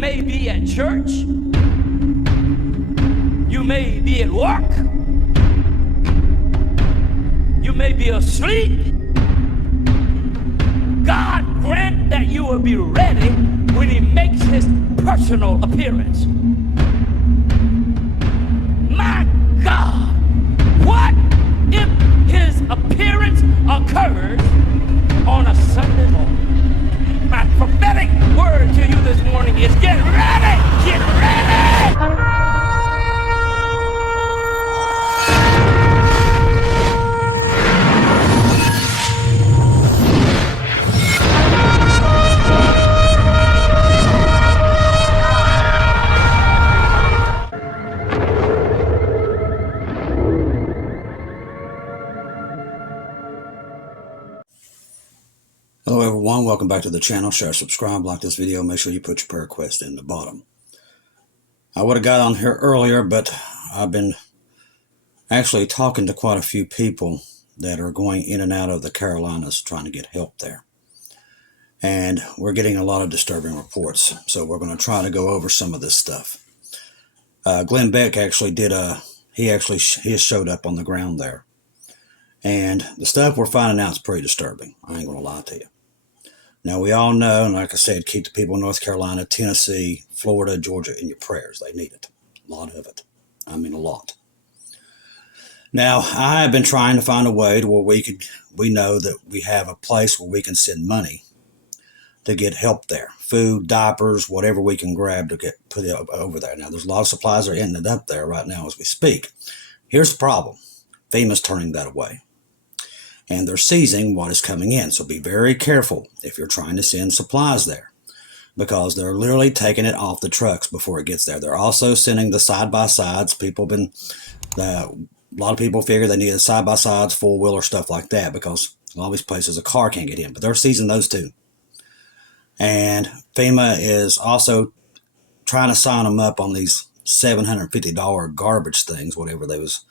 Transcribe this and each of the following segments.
may be at church. You may be at work. You may be asleep. God grant that you will be ready when he makes his personal appearance. My God, what if his appearance occurs on a Sunday morning? My prophetic word to you this morning is get ready! Get ready! Hello everyone, welcome back to the channel. Share, subscribe, like this video, make sure you put your prayer request in the bottom. I would have got on here earlier, but I've been actually talking to quite a few people that are going in and out of the Carolinas trying to get help there. And we're getting a lot of disturbing reports, so we're going to try to go over some of this stuff. Glenn Beck actually he has showed up on the ground there. And the stuff we're finding out is pretty disturbing. I ain't going to lie to you. Now, we all know, and like I said, keep the people in North Carolina, Tennessee, Florida, Georgia in your prayers. They need it. A lot of it. I mean, a lot. Now, I have been trying to find a way to where we know that we have a place where we can send money to get help there. Food, diapers, whatever we can grab to put it over there. Now, there's a lot of supplies that are ended up there right now as we speak. Here's the problem. FEMA's turning that away. And they're seizing what is coming in. So be very careful if you're trying to send supplies there, because they're literally taking it off the trucks before it gets there. They're also sending the side-by-sides. A lot of people figure they need side-by-sides, four-wheeler, stuff like that, because a lot of these places a car can't get in, but they're seizing those too. And FEMA is also trying to sign them up on these $750 garbage things, whatever they was.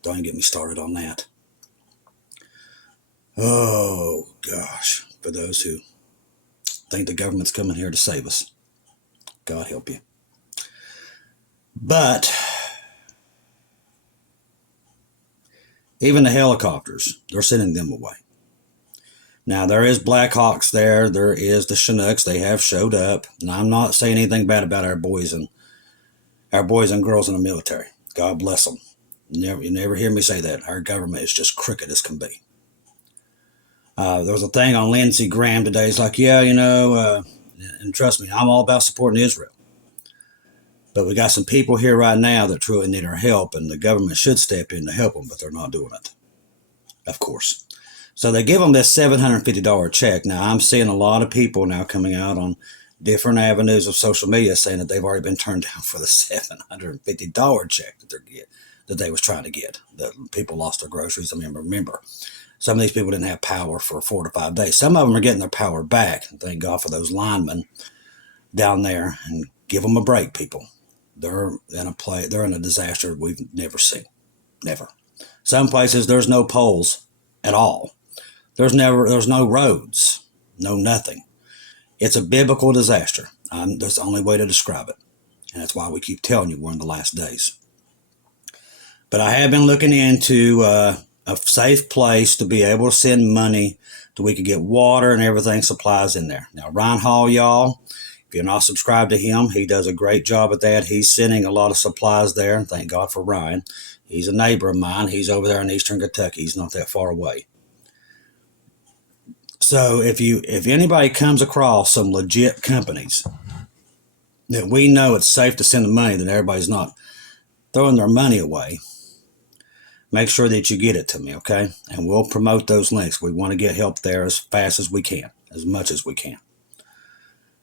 Don't even get me started on that. Oh, gosh, for those who think the government's coming here to save us. God help you. But even the helicopters, they're sending them away. Now, there is Black Hawks there. There is the Chinooks. They have showed up. And I'm not saying anything bad about our boys and girls in the military. God bless them. You never hear me say that. Our government is just crooked as can be. There was a thing on Lindsey Graham today. He's like, yeah, and trust me, I'm all about supporting Israel. But we got some people here right now that truly need our help, and the government should step in to help them, but they're not doing it, of course. So they give them this $750 check. Now, I'm seeing a lot of people now coming out on different avenues of social media saying that they've already been turned down for the $750 check that they was trying to get. That people lost their groceries. I mean, remember, some of these people didn't have power for 4 to 5 days. Some of them are getting their power back. Thank God for those linemen down there. And give them a break, people. They're in a disaster we've never seen. Never. Some places there's no poles at all. There's no roads. No nothing. It's a biblical disaster. That's the only way to describe it. And that's why we keep telling you we're in the last days. But I have been looking into a safe place to be able to send money so we can get water and everything, supplies in there. Now, Ryan Hall, y'all, if you're not subscribed to him, he does a great job at that. He's sending a lot of supplies there. Thank God for Ryan. He's a neighbor of mine. He's over there in eastern Kentucky. He's not that far away. So if anybody comes across some legit companies that we know it's safe to send the money, that everybody's not throwing their money away, make sure that you get it to me, okay? And we'll promote those links. We want to get help there as fast as we can, as much as we can.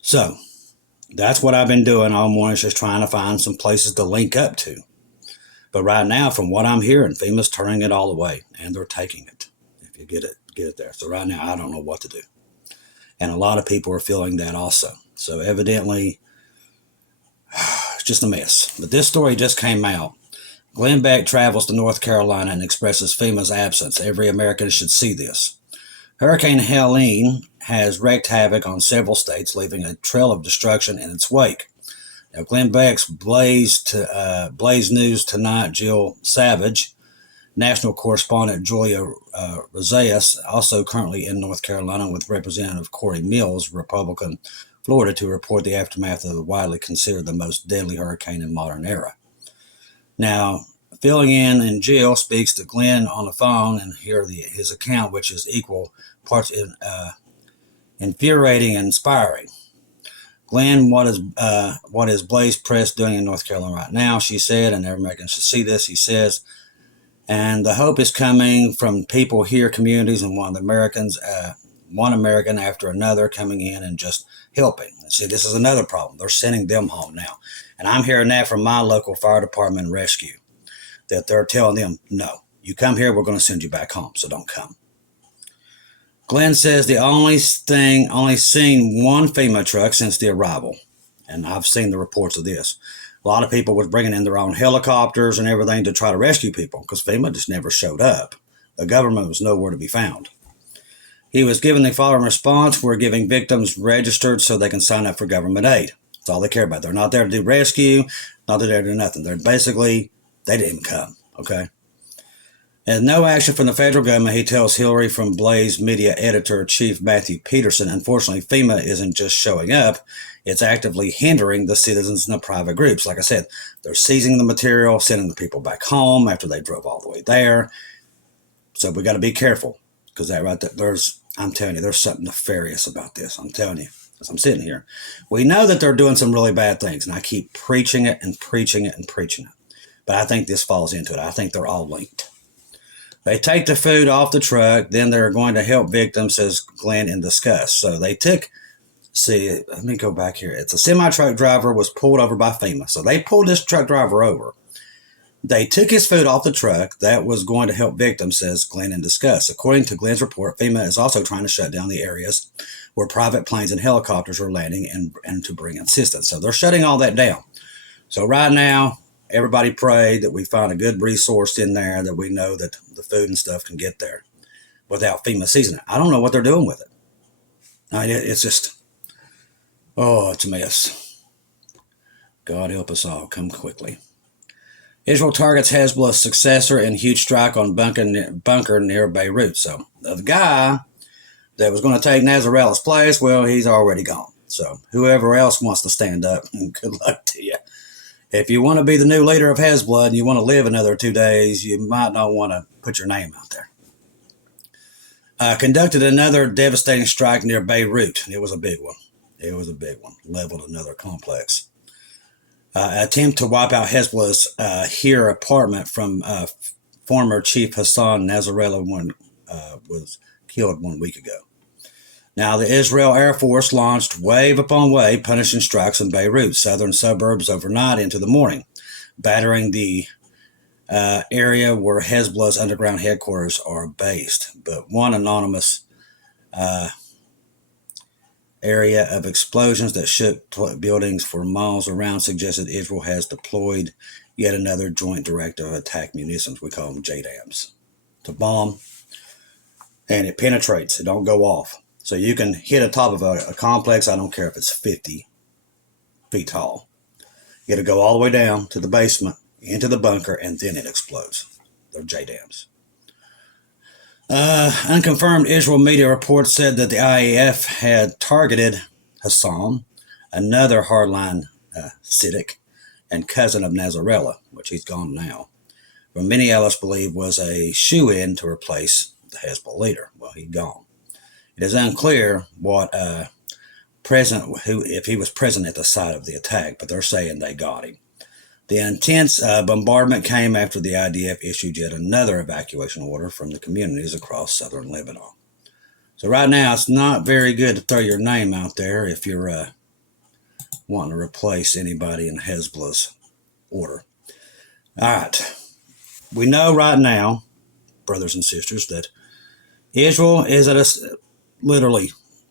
So that's what I've been doing all morning, is just trying to find some places to link up to. But right now, from what I'm hearing, FEMA's turning it all away, and they're taking it. If you get it there. So right now, I don't know what to do. And a lot of people are feeling that also. So evidently, it's just a mess. But this story just came out. Glenn Beck travels to North Carolina and expresses FEMA's absence. Every American should see this. Hurricane Helene has wreaked havoc on several states, leaving a trail of destruction in its wake. Now, Glenn Beck's Blaze News Tonight, Jill Savage, national correspondent Julia Rosales, also currently in North Carolina with Representative Corey Mills, Republican, Florida, to report the aftermath of the widely considered the most deadly hurricane in modern era. Now, filling in, and Jill speaks to Glenn on the phone and hear his account, which is equal parts infuriating and inspiring. Glenn, what is Blaze Press doing in North Carolina right now? She said, and every American should see this. He says, and the hope is coming from people here, communities, and one American after another coming in and just helping. See, this is another problem. They're sending them home now. And I'm hearing that from my local fire department and rescue, that they're telling them, no, you come here, we're going to send you back home, so don't come. Glenn says the only seen one FEMA truck since the arrival, and I've seen the reports of this. A lot of people were bringing in their own helicopters and everything to try to rescue people because FEMA just never showed up. The government was nowhere to be found. He was given the following response: we're giving victims registered so they can sign up for government aid. That's all they care about. They're not there to do rescue, not there to do nothing. They're basically, they didn't come, okay? And no action from the federal government, he tells Hillary from Blaze Media Editor-Chief Matthew Peterson. Unfortunately, FEMA isn't just showing up, it's actively hindering the citizens and the private groups. Like I said, they're seizing the material, sending the people back home after they drove all the way there. So we got to be careful, because that right there, I'm telling you, there's something nefarious about this. I'm telling you, as I'm sitting here. We know that they're doing some really bad things, and I keep preaching it and preaching it and preaching it. But I think this falls into it. I think they're all linked. They take the food off the truck, then they're going to help victims, says Glenn in disgust. So they took, see, let me go back here. It's a semi-truck driver was pulled over by FEMA. So they pulled this truck driver over. They took his food off the truck that was going to help victims, says Glenn in disgust. According to Glenn's report, FEMA is also trying to shut down the areas where private planes and helicopters are landing and to bring assistance. So they're shutting all that down. So right now, everybody pray that we find a good resource in there, that we know that the food and stuff can get there without FEMA seizing it. I don't know what they're doing with it. I mean, it's just, oh, it's a mess. God help us all. Come quickly. Israel targets Hezbollah's successor in huge strike on bunker near Beirut. So the guy that was going to take Nazarella's place, well, he's already gone. So whoever else wants to stand up, good luck to you. If you want to be the new leader of Hezbollah and you want to live another 2 days, you might not want to put your name out there. Conducted another devastating strike near Beirut. It was a big one. It was a big one. Leveled another complex. Attempt to wipe out Hezbollah's Here apartment from former Chief Hassan Nasrallah was killed 1 week ago. Now, the Israel Air Force launched wave upon wave punishing strikes in Beirut, southern suburbs, overnight into the morning, battering the area where Hezbollah's underground headquarters are based. But one anonymous area of explosions that shook buildings for miles around suggested Israel has deployed yet another joint directive attack munitions, we call them JDAMs, to bomb, and it penetrates. It don't go off. So you can hit the top of a complex, I don't care if it's 50 feet tall. You got to go all the way down to the basement, into the bunker, and then it explodes. They're JDAMs. Unconfirmed Israel media reports said that the IAF had targeted Hassan, another hardline Siddiq, and cousin of Nasrallah, which he's gone now, where many analysts believe was a shoe-in to replace the Hezbollah leader. Well, he's gone. It is unclear what if he was present at the site of the attack, but they're saying they got him. The intense bombardment came after the IDF issued yet another evacuation order from the communities across southern Lebanon. So right now, it's not very good to throw your name out there if you're wanting to replace anybody in Hezbollah's order. All right. We know right now, brothers and sisters, that Israel is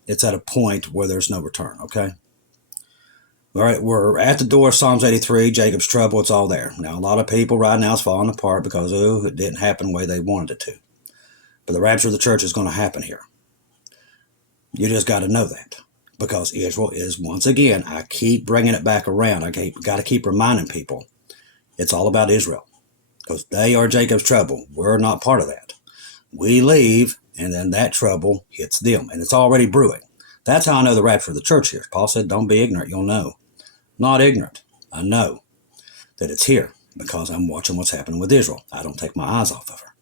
it's at a point where there's no return, okay? All right, we're at the door of Psalms 83, Jacob's trouble, it's all there. Now, a lot of people right now is falling apart because, it didn't happen the way they wanted it to. But the rapture of the church is going to happen here. You just got to know that. Because Israel is, once again, I keep bringing it back around. Got to keep reminding people, it's all about Israel. Because they are Jacob's trouble. We're not part of that. We leave, and then that trouble hits them. And it's already brewing. That's how I know the rapture of the church here. Paul said, don't be ignorant, you'll know. Not ignorant. I know that it's here because I'm watching what's happening with Israel. I don't take my eyes off of her.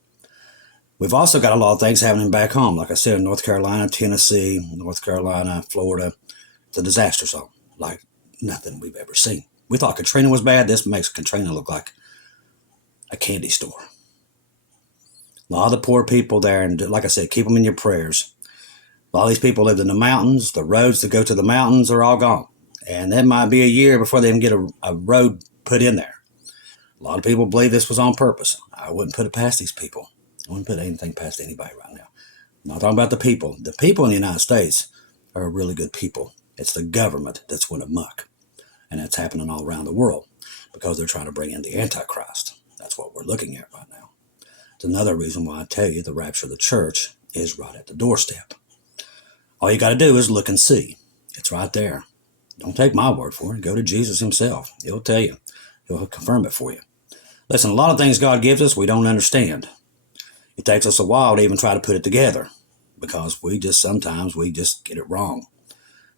We've also got a lot of things happening back home. Like I said, in North Carolina, Tennessee, North Carolina, Florida. It's a disaster zone like nothing we've ever seen. We thought Katrina was bad. This makes Katrina look like a candy store. A lot of the poor people there, and like I said, keep them in your prayers. A lot of these people lived in the mountains. The roads that go to the mountains are all gone. And that might be a year before they can get a road put in there. A lot of people believe this was on purpose. I wouldn't put it past these people. I wouldn't put anything past anybody right now. I'm not talking about the people. The people in the United States are really good people. It's the government that's went amok. And that's happening all around the world because they're trying to bring in the Antichrist. That's what we're looking at right now. It's another reason why I tell you the rapture of the church is right at the doorstep. All you got to do is look and see. It's right there. Don't take my word for it. Go to Jesus himself. He'll tell you. He'll confirm it for you. Listen, a lot of things God gives us we don't understand. It takes us a while to even try to put it together because sometimes we just get it wrong.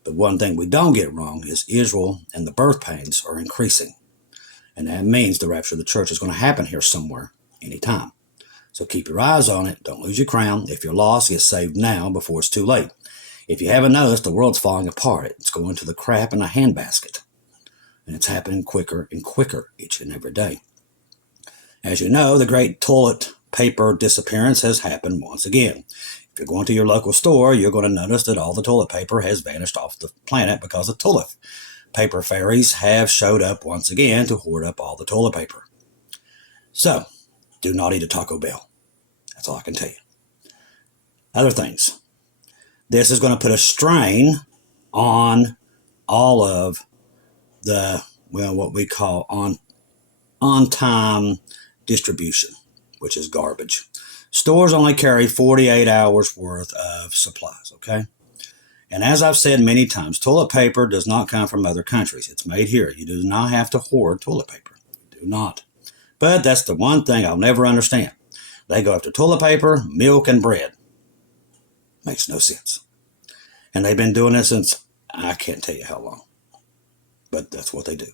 But one thing we don't get wrong is Israel and the birth pains are increasing. And that means the rapture of the church is going to happen here somewhere, anytime. So keep your eyes on it. Don't lose your crown. If you're lost, get saved now before it's too late. If you haven't noticed, the world's falling apart. It's going to the crap in a handbasket. And it's happening quicker and quicker each and every day. As you know, the great toilet paper disappearance has happened once again. If you're going to your local store, you're going to notice that all the toilet paper has vanished off the planet because the toilet paper fairies have showed up once again to hoard up all the toilet paper. So, do not eat a Taco Bell. That's all I can tell you. Other things. This is going to put a strain on all of the, what we call on-time distribution, which is garbage. Stores only carry 48 hours worth of supplies, okay? And as I've said many times, toilet paper does not come from other countries. It's made here. You do not have to hoard toilet paper. You do not. But that's the one thing I'll never understand. They go after toilet paper, milk, and bread. Makes no sense. And they've been doing it since, I can't tell you how long. But that's what they do.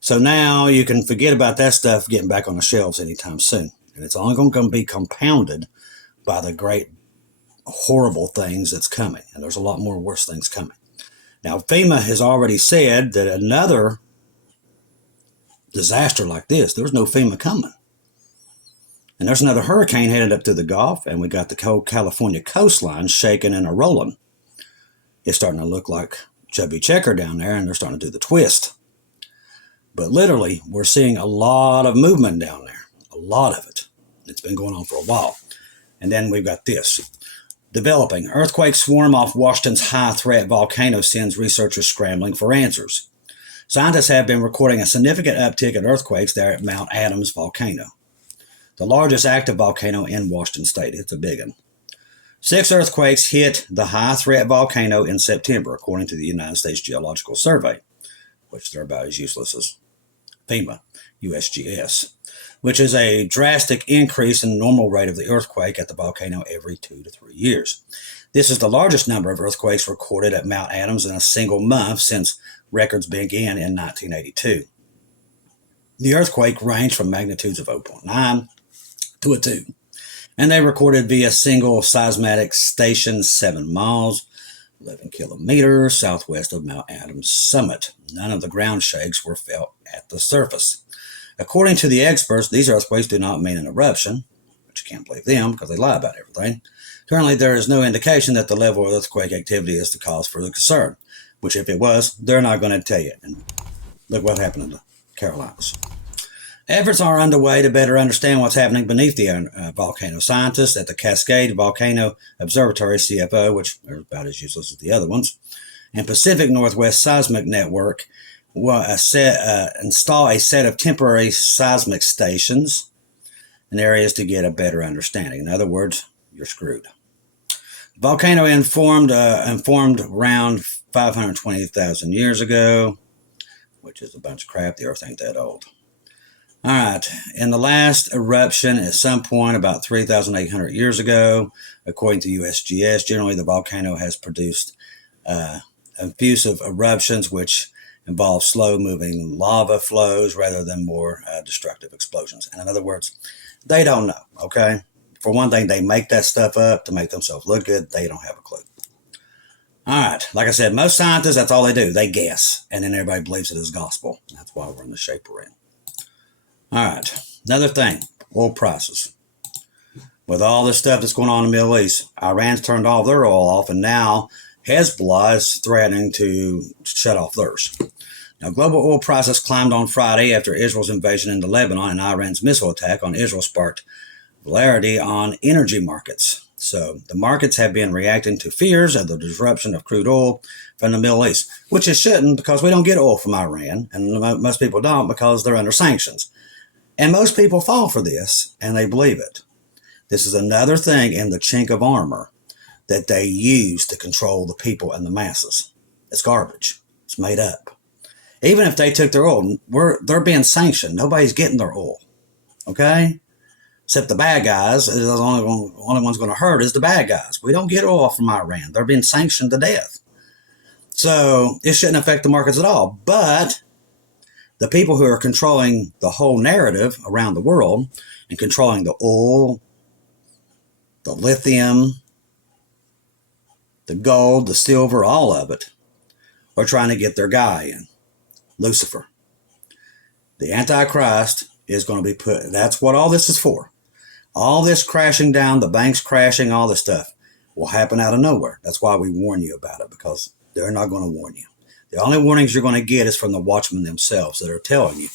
So now you can forget about that stuff getting back on the shelves anytime soon. And it's only going to be compounded by the great, horrible things that's coming. And there's a lot more worse things coming. Now, FEMA has already said that another disaster like this, there's no FEMA coming. And there's another hurricane headed up to the Gulf, and we got the whole California coastline shaking and a-rolling. It's starting to look like Chubby Checker down there, and they're starting to do the twist. But literally, we're seeing a lot of movement down there. A lot of it. It's been going on for a while. And then we've got this. Developing. Earthquake swarm off Washington's high-threat volcano sends researchers scrambling for answers. Scientists have been recording a significant uptick in earthquakes there at Mount Adams volcano, the largest active volcano in Washington state. It's a big one. 6 earthquakes hit the high-threat volcano in September, according to the United States Geological Survey, which they're about as useless as FEMA, USGS, which is a drastic increase in the normal rate of the earthquake at the volcano every 2 to 3 years. This is the largest number of earthquakes recorded at Mount Adams in a single month since records began in 1982. The earthquake ranged from magnitudes of 0.9 to a 2, and they recorded via single seismic station 7 miles, 11 kilometers southwest of Mount Adams summit. None of the ground shakes were felt at the surface. According to the experts, these earthquakes do not mean an eruption, but you can't believe them because they lie about everything. Currently, there is no indication that the level of earthquake activity is the cause for the concern, which if it was, they're not going to tell you. And look what happened in the Carolinas. Efforts are underway to better understand what's happening beneath the volcano. Scientists at the Cascade Volcano Observatory, CFO, which are about as useless as the other ones, and Pacific Northwest Seismic Network will install a set of temporary seismic stations in areas to get a better understanding. In other words, you're screwed. Volcano informed around 520,000 years ago, which is a bunch of crap. The Earth ain't that old. All right. In the last eruption, at some point about 3,800 years ago, according to USGS, generally the volcano has produced effusive eruptions, which involve slow-moving lava flows rather than more destructive explosions. And in other words, they don't know, okay? For one thing, they make that stuff up to make themselves look good. They don't have a clue. All right. Like I said, most scientists, that's all they do. They guess, and then everybody believes it is gospel. That's why we're in the shape we're in. All right. Another thing, oil prices. With all this stuff that's going on in the Middle East, Iran's turned all their oil off, and now Hezbollah is threatening to shut off theirs. Now, global oil prices climbed on Friday after Israel's invasion into Lebanon and Iran's missile attack on Israel sparked volatility on energy markets. So the markets have been reacting to fears of the disruption of crude oil from the Middle East, which it shouldn't, because we don't get oil from Iran, and most people don't because they're under sanctions. And most people fall for this, and they believe it. This is another thing in the chink of armor that they use to control the people and the masses. It's garbage. It's made up. Even if they took their oil, they're being sanctioned. Nobody's getting their oil, okay? Except the bad guys. The only one's going to hurt is the bad guys. We don't get oil from Iran. They're being sanctioned to death. So it shouldn't affect the markets at all. But the people who are controlling the whole narrative around the world and controlling the oil, the lithium, the gold, the silver, all of it, are trying to get their guy in, Lucifer. The Antichrist is going to be put, that's what all this is for. All this crashing down, the banks crashing, all this stuff will happen out of nowhere. That's why we warn you about it, because they're not going to warn you. The only warnings you're going to get is from the watchmen themselves that are telling you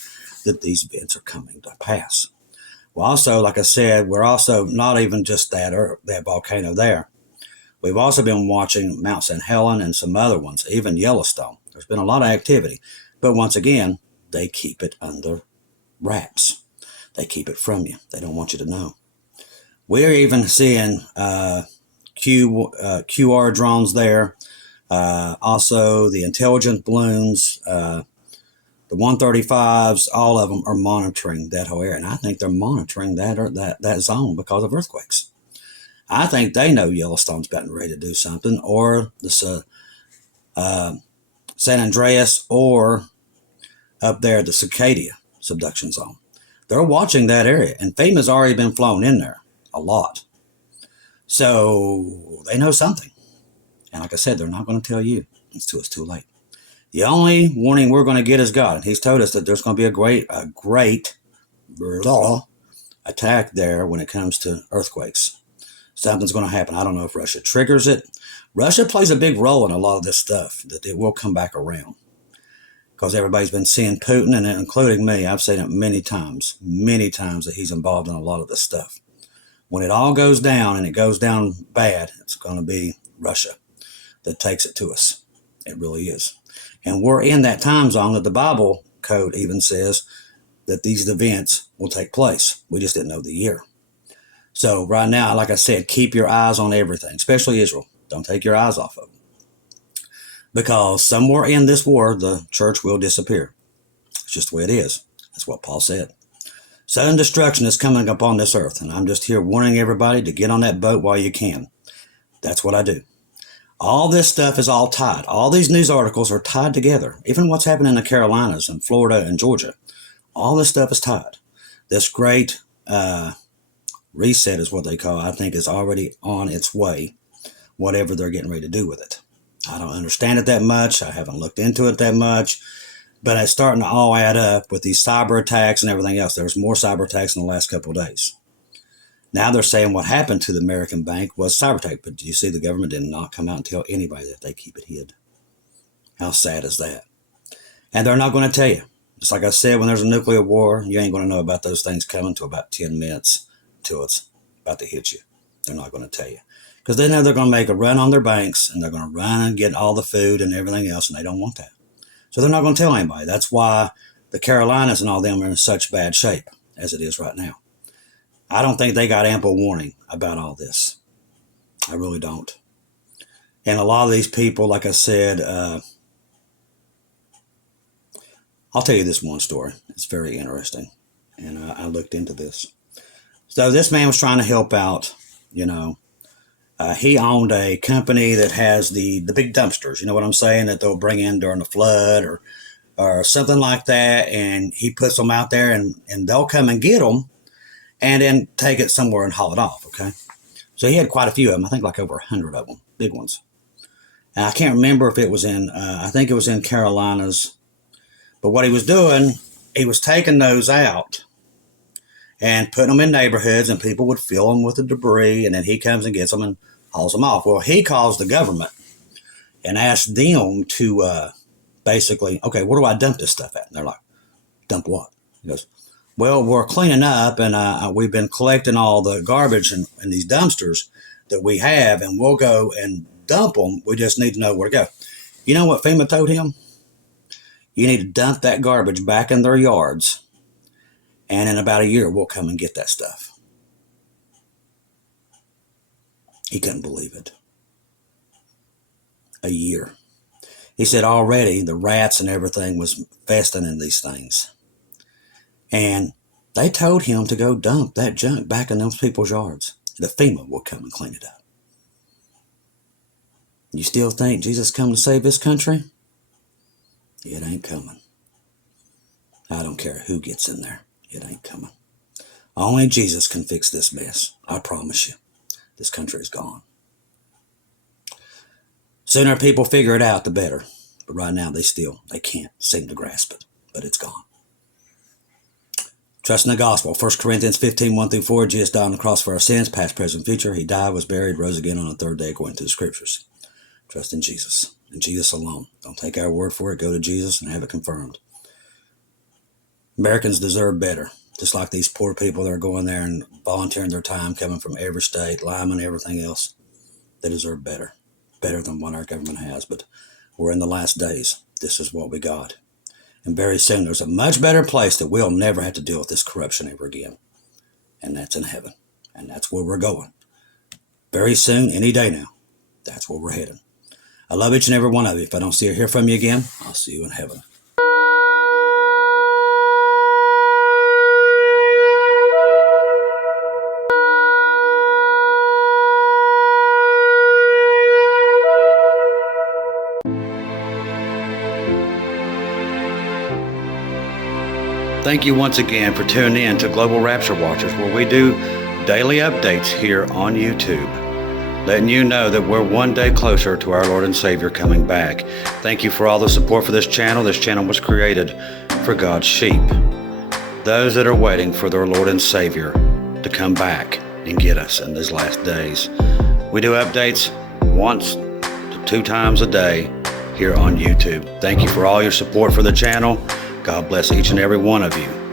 that these events are coming to pass. Well, also, like I said, we're also not even just that volcano there. We've also been watching Mount St. Helene and some other ones, even Yellowstone. There's been a lot of activity. But once again, they keep it under wraps. They keep it from you. They don't want you to know. We're even seeing QR drones there. Also, the intelligent balloons, the 135s, all of them are monitoring that whole area. And I think they're monitoring that zone because of earthquakes. I think they know Yellowstone's about ready to do something, or the San Andreas, or up there, the Cicadia subduction zone. They're watching that area, and FEMA's already been flown in there a lot. So they know something. And like I said, they're not going to tell you until it's too late. The only warning we're going to get is God. And he's told us that there's going to be a great attack there when it comes to earthquakes. Something's going to happen. I don't know if Russia triggers it. Russia plays a big role in a lot of this stuff, that it will come back around. Because everybody's been seeing Putin, and including me. I've seen it many times that he's involved in a lot of this stuff. When it all goes down, and it goes down bad, it's going to be Russia that takes it to us. It really is. And we're in that time zone that the Bible code even says that these events will take place. We just didn't know the year. So right now, like I said, keep your eyes on everything, especially Israel. Don't take your eyes off of it. Because somewhere in this war, the church will disappear. It's just the way it is. That's what Paul said. Sudden destruction is coming upon this earth, and I'm just here warning everybody to get on that boat while you can. That's what I do. All this stuff is all tied. All these news articles are tied together. Even what's happening in the Carolinas and Florida and Georgia. All this stuff is tied. This great reset is what they call it, I think, is already on its way, whatever they're getting ready to do with it. I don't understand it that much. I haven't looked into it that much. But it's starting to all add up with these cyber attacks and everything else. There was more cyber attacks in the last couple of days. Now they're saying what happened to the American bank was cyber attack. But do you see the government did not come out and tell anybody that they keep it hid? How sad is that? And they're not going to tell you. Just like I said, when there's a nuclear war, you ain't going to know about those things coming until about 10 minutes until it's about to hit you. They're not going to tell you. Because they know they're going to make a run on their banks, and they're going to run and get all the food and everything else, and they don't want that. So they're not going to tell anybody. That's why the Carolinas and all them are in such bad shape as it is right now. I don't think they got ample warning about all this. I really don't. And a lot of these people, like I said, I'll tell you this one story. It's very interesting. And I looked into this. So this man was trying to help out, you know. He owned a company that has the big dumpsters, you know what I'm saying, that they'll bring in during the flood or something like that. And he puts them out there and they'll come and get them and then take it somewhere and haul it off, okay? So he had quite a few of them. I think like over 100 of them, big ones. And I can't remember if it was in, I think it was in Carolinas. But what he was doing, he was taking those out and putting them in neighborhoods, and people would fill them with the debris, and then he comes and gets them and hauls them off. Well, he calls the government and asks them to basically, okay, where do I dump this stuff at? And they're like, dump what? He goes, well, we're cleaning up, and we've been collecting all the garbage in these dumpsters that we have, and we'll go and dump them. We just need to know where to go. You know what FEMA told him? You need to dump that garbage back in their yards, and in about a year, we'll come and get that stuff. He couldn't believe it. A year. He said already the rats and everything was festing in these things. And they told him to go dump that junk back in those people's yards. The FEMA will come and clean it up. You still think Jesus come to save this country? It ain't coming. I don't care who gets in there. It ain't coming. Only Jesus can fix this mess. I promise you. This country is gone. Sooner people figure it out, the better. But right now, they can't seem to grasp it. But it's gone. Trust in the gospel. 1 Corinthians 15, 1-4. Jesus died on the cross for our sins, past, present, future. He died, was buried, rose again on the third day according to the scriptures. Trust in Jesus. And Jesus alone. Don't take our word for it. Go to Jesus and have it confirmed. Americans deserve better. Just like these poor people that are going there and volunteering their time, coming from every state, linemen, everything else. They deserve better. Better than what our government has. But we're in the last days. This is what we got. And very soon there's a much better place that we'll never have to deal with this corruption ever again. And that's in heaven. And that's where we're going. Very soon, any day now. That's where we're heading. I love each and every one of you. If I don't see or hear from you again, I'll see you in heaven. Thank you once again for tuning in to Global Rapture Watchers, where we do daily updates here on YouTube, letting you know that we're one day closer to our Lord and Savior coming back. Thank you for all the support for this channel. This channel was created for God's sheep, those that are waiting for their Lord and Savior to come back and get us in these last days. We do updates once to 2 times a day here on YouTube. Thank you for all your support for the channel. God bless each and every one of you.